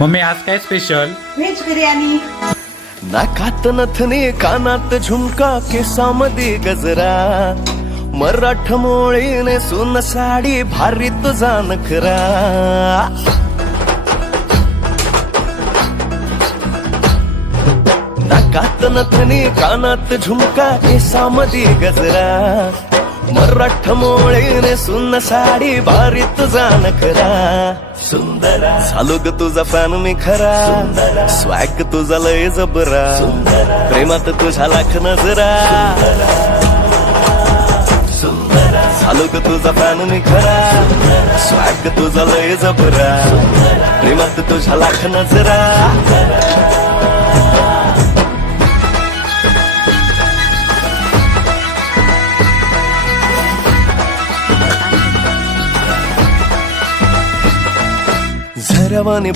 Mummy आज काय special? Veg biryani. नाकात नथनी कानात झुमका केसामध्ये गजरा मराठमोळीने सुन साडी भारी तुझा नखरा नाकात नथनी कानात झुमका केसामध्ये गजरा मराठमोळीने सुन साडी भारी तुझा नखरा सुंदरा झालो ग तुझा फॅन मी खरा स्वॅग तुझा लय जबरा प्रेमात तुझ्या लाख नजरा झालो ग तुझा फॅन मी खरा स्वॅग तुझा लय जबरा प्रेमात तुझ्या लाख नजरा झरवानी